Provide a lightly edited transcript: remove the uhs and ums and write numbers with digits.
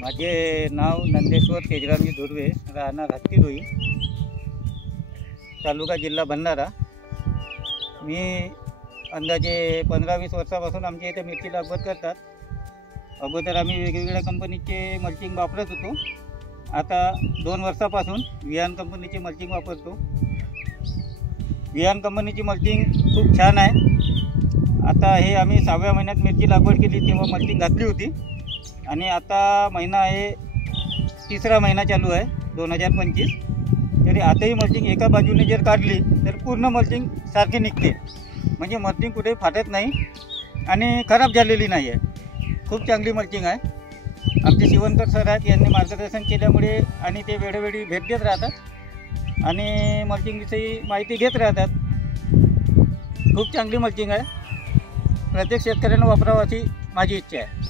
माझे नाव नंदेश्वर तेजरामजी धुर्वे, राहणार हत्तीडोई, तालुका जिल्हा भंडारा। मी अंदाजे 15-20 वर्षापासून आमच्या इथे मिरची लागवड करतात। अगोदर आम्ही वेगवेगळ्या कंपनीचे मल्चिंग वापरत होतो। आता 2 वर्षापासून विहान कंपनीचे मल्चिंग वापरतो। विहान कंपनीची मल्चिंग खूप छान आहे। आता हे आम्ही 6व्या महिन्यात मिरची लागवड केली तेव्हा मल्चिंग घातली होती आणि आता महिना आहे 3रा महिना चालू आहे 2025। तरी आताही मल्चिंग एका बाजूने जर काढली तर पूर्ण मल्चिंग सारखी निघते, म्हणजे मल्चिंग कुठे फाटत नाही आणि खराब झालेली नाही आहे। खूप चांगली मल्चिंग आहे। आमचे शिवणकर सर आहेत, यांनी मार्गदर्शन केल्यामुळे आणि ते वेळोवेळी भेट देत राहतात आणि मल्चिंगविषयी माहिती घेत राहतात। खूप चांगली मल्चिंग आहे। प्रत्येक शेतकऱ्यानं वापरावं अशी माझी इच्छा आहे।